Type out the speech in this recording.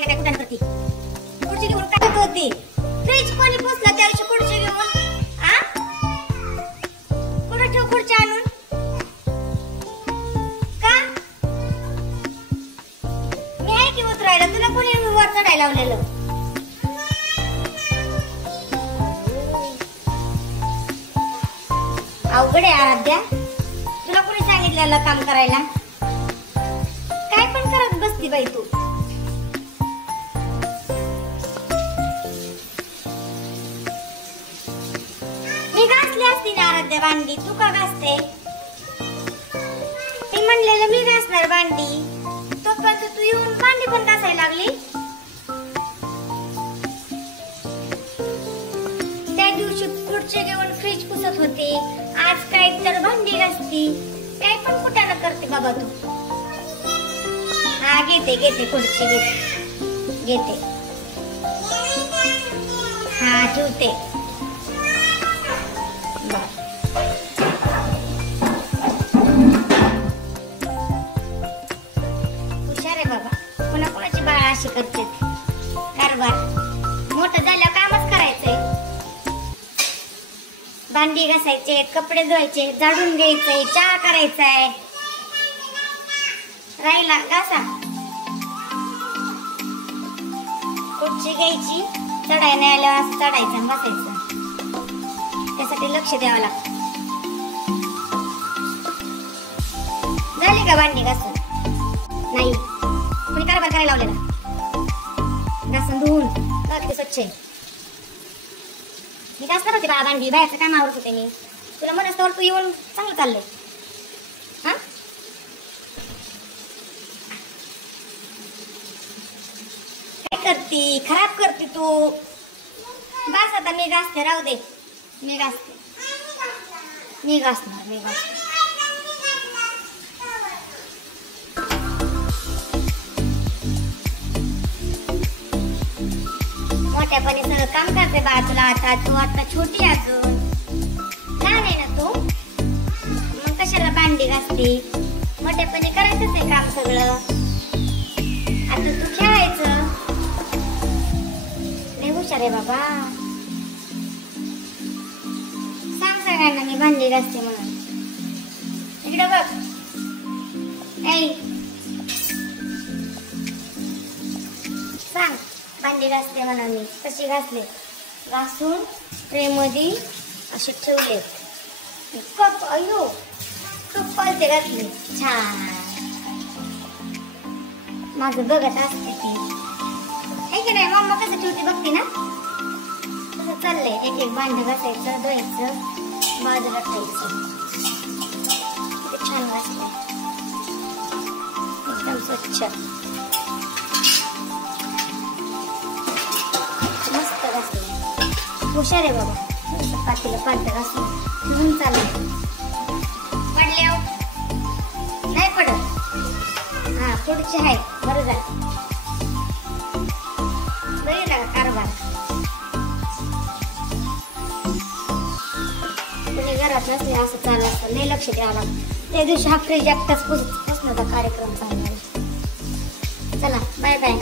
काय काय कुठं करते खुर्ची घेऊन टाकत होती फ्रीज कोणी पुसला त्या दिवशी खुर्ची घेऊन आ कुठं ठेव खुर्ची आणून का मी आहे की उतरायला तुला कोणी वर चढायला लावलेलं अवघड आहे आराध्या तुला कोणी सांगितलेलं काम करायला काय पण करत बसती बाई तू मी घासली असती ना आराध्या भांडी तू का घासते मी म्हणलेलं मी घासणार भांडी तोपर्यंत तू येऊन भांडी पण घासायला लागली त्या दिवशी खुर्ची घेऊन फ्रीज पुसत होते आज काय तर भांडी घासती काय पण कुठाला करते बाबा तू हा घेते खुर्ची घेते हा ठेवते हुशार आहे बाबा कोणाची बाळा अशी करते कारभार मोठं झाल्यावर कामच करायचंय भांडी घासायचे कपडे धुवायचे झाडून घ्यायचंय चहा करायचाय राहिला घासा खुर्ची घ्यायची चढायला नाही आल्यावर असं चढायचं बसायचं त्यासाठी लक्ष द्यावं लागतं झाली का भांडी घासून नाही कोणी कारभार करायला लावलेला घासून धुवून लागते स्वच्छ मी घासणार होते बाळा भांडी बाहेरचं काय मावरत होते मी तुला म्हणत तर तू येऊन चांगलं चाललंय हा काय करती खराब करते तू बस आता मी घासते राहू दे मी घासते मी घासते मोठ्यापणे सगळं काम करते बा तुला आता तू आता छोटी अजून लहान आहे ना तू मग कशाला भांडी घासते मोठ्यापणे करायचंच आहे काम सगळं आता तू खेळायचं लय हुशार आहे बाबा सांग सगळ्यांना मी भांडी घासते म्हणून इकडे बघ ऐ सांग भांडी घासते म्हणा मी कशी घासले घासून ट्रे मध्ये असे ठेवले कप अयो कप पालते घातले छान माझं बघत असते ती आहे की नाही मम्मा कसं ठेवते बघते ना तसं चाललंय एक एक भांडी घासायचं धुवायचं बाजूला ठेवायचं किती छान घासले एकदम स्वच्छ मस्त घासले हुशार आहे बाबा पातीला पालत घासून घेऊन चालले पडले नाही पडत हा पुढचे आहे बरं झालं बरी लागा कारभार कोणी घरात नसले असं चाललं असतं लय लक्ष द्यावं लागतं त्या दिवशी हा फ्रीज एकटाच पुसण्याचा कार्यक्रम चालला चला बाय बाय